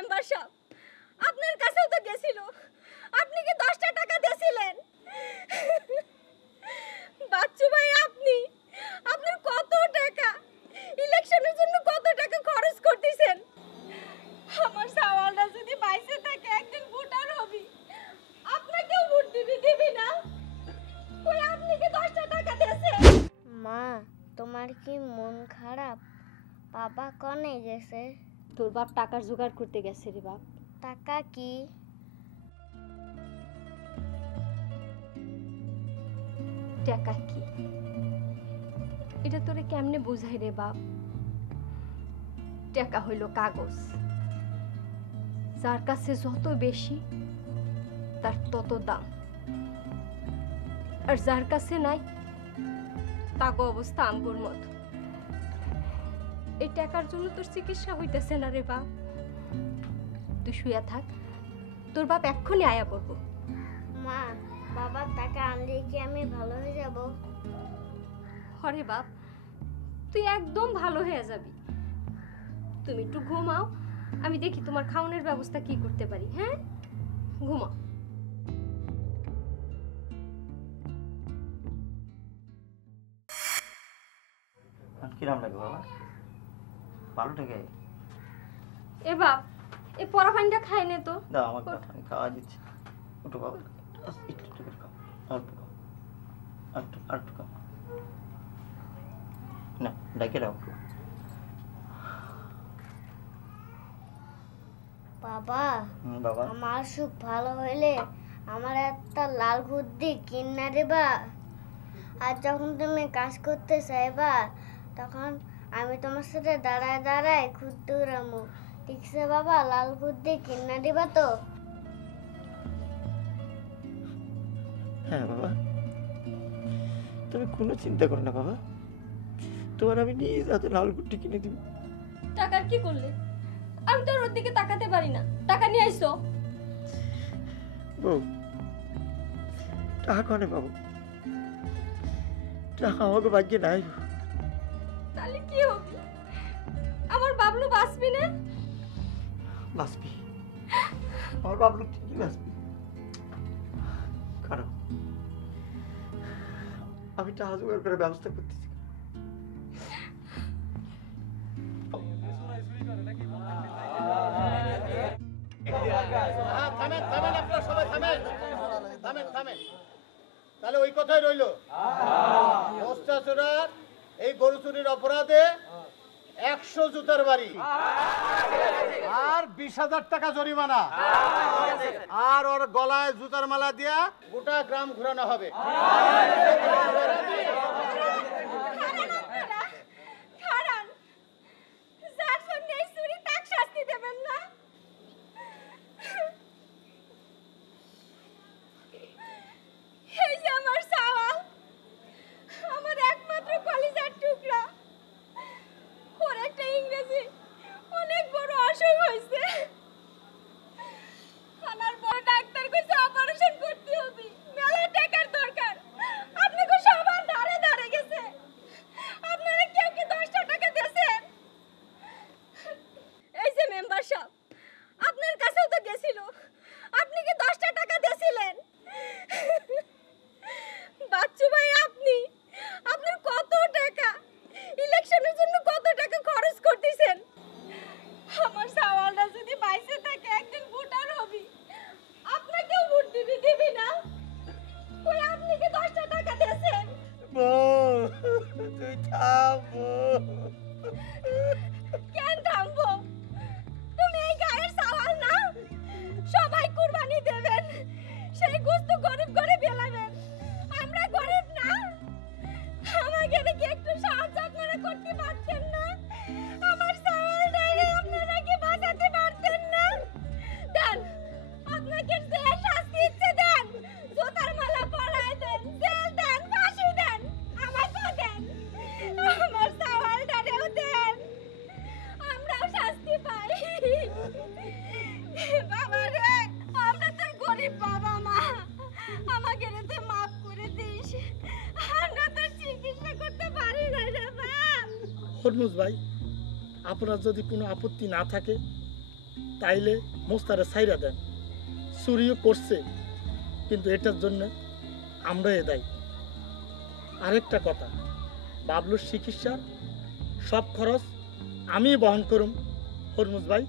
Member সাহেব, আপনার কাছেও তো গেছিল, আপনি কি 10টা টাকা দিয়েছিলেন? বাচ্চু ভাই, আপনি আপনার কত টাকা ইলেকশনের জন্য কত টাকা খরচ করতেছেন? আমার সাওয়ালটা যদি বাইসে থাকে একদিন ভোটার হবি, আপনাকেও ভোট দিবি না? কই আপনি কি 10টা টাকা দিয়েছেন? মা, তোমার কি মন খারাপ? বাবা কনে গেছে? তোর বাপ টাকার জোগাড় করতে গেছে রে বাপ। টাকা কি? টাকা কি এটা তোরে কেমনে বুঝাই রে বাপ? টাকা হইল কাগজ, যার কাছে যত বেশি তার তত দাম, আর যার কাছে নাই তাকে অবস্থা আমগুর মতো। এই টাকার জন্য তোর চিকিৎসা হইতেছে না রে বাপ। তুই শুয়ে থাক, তোর বাপ এক্ষুনি আয়া পড়বো। মা, বাবার টাকা আনলে কি আমি ভালো হয়ে যাব? হরে বাপ, তুই একদম ভালো হয়ে যাবি। তুমি একটু ঘুমাও, আমি দেখি তোমার খাওয়ানোর ব্যবস্থা কি করতে পারি। হ্যাঁ, ঘুমাও। কিরাম লাগে বাবা? ভালো থেকে এ বাপ, এই পরা পানিটা খাই নে তো। দাও আমার কথা, আমি খাওয়া দিচ্ছি। একটু বাবা, একটু একটু করে খাও, অল্প খাও, একটু খাও না, ডাকে রাখো একটু। বাবা, বাবা, আমার সুখ ভালো হইলে আমার একটা লাল বুদ্ধি কিনা দেবা। আর যখন তুমি কাজ করতে চাইবা তখন আমি তোমার সাথে দাঁড়ায় দাঁড়ায় ঘুরতে উড়ামু। ঠিক আছে বাবা, লাল বুদ্ধি কিনা দিবা তো? হ্যাঁ বাবা, তুমি কোনো চিন্তা করো না বাবা, তোমার আমি নিজ হাতে লাল গুটি কিনে দিব। টাকার কি করলে? আমি তো ওর দিকে তাকাতে পারি না। টাকা নিয়ে আইছো? বউ, টাকা কনে পাবো? টাকা আমাকে ভাগ্যে নাই। তাহলে কি হবে? আমার বাবলু বাঁচবি না? বাঁচবি, আমার বাবলু ঠিকই বাঁচবি। কারণ আমি টাকা জোগাড় করে ব্যবস্থা করতেছি। তাহলে ওই কথাই রইল, বস্তা চোরার এই গরু চুরির অপরাধে 100 জুতার বাড়ি আর 20,000 টাকা জরিমানা, আর ওর গলায় জুতার মালা দিয়া গোটা গ্রাম ঘুরানো হবে। খারান, যার জন্য এই চুরি তাক শাস্তি দেবেন না? এই যে আমার সাওয়াল, আমার একমাত্র কলিজার টুকরা, ওর একটা ইংরেজি অনেক বড় অসুখ হয়েছে। আমার বড় ডাক্তার কইছে অপারেশন করতে হবে, মেলা টাকার দরকার। আপনাকে সবার ধারে ধারে গেছে, আপনারা কেউ কি 10টা টাকা দিয়েছেন? এই যে মেম্বার সাহেব, আপনার কাছেও তো গেছিল, আপনি কি 10টা টাকা দিয়েছিলেন? বাচ্চু ভাই, আপনি আপনার কত টাকা ইলেকশনের জন্য কত টাকা খরচ করতেছেন? আমার সাওয়ালটা যদি বাইসে থাকে একদিন ভোটার হবি, আপনাকেও ভোট দিবি না? কই আপনি কি 10টা টাকা দিয়েছেন? বউ, তুই থাম বউ। কেন থামবো? তুমি এই গায়ের সাওয়াল না? সবাই কুরবানি দেবেন, সেই গোস্ত গরিব গরিব এলাবেন। আমরা গরিব না? আমাকে কি একটু সাহায্য আপনারা করতে পারতেন না? আমার সাওয়ালটাকে আপনারা কি বাঁচাতে পারতেন না? দেন, আপনাকে যে শাস্তি ইচ্ছে দেন, জুতার মালা পরায় দেন, জেল দেন, ফাঁসি দেন, আমাকেও দেন, আমার সাওয়ালটারেও দেন, আমরাও শাস্তি পাই। বাবা রে, আমরা তোর গরিব বাবা মা, আমাকে রে মাফ করে দিস, আমরা তোর চিকিৎসা করতে পারি না রে বাপ। হরমুজ ভাই, আপনার যদি কোনো আপত্তি না থাকে তাইলে মোস্তারে সাইরা দেন। চুরিও করছে, কিন্তু এটার জন্য আমরা দায়ী। আরেকটা কথা, বাবলুর চিকিৎসার সব খরচ আমি বহন করুম হরমুজ ভাই।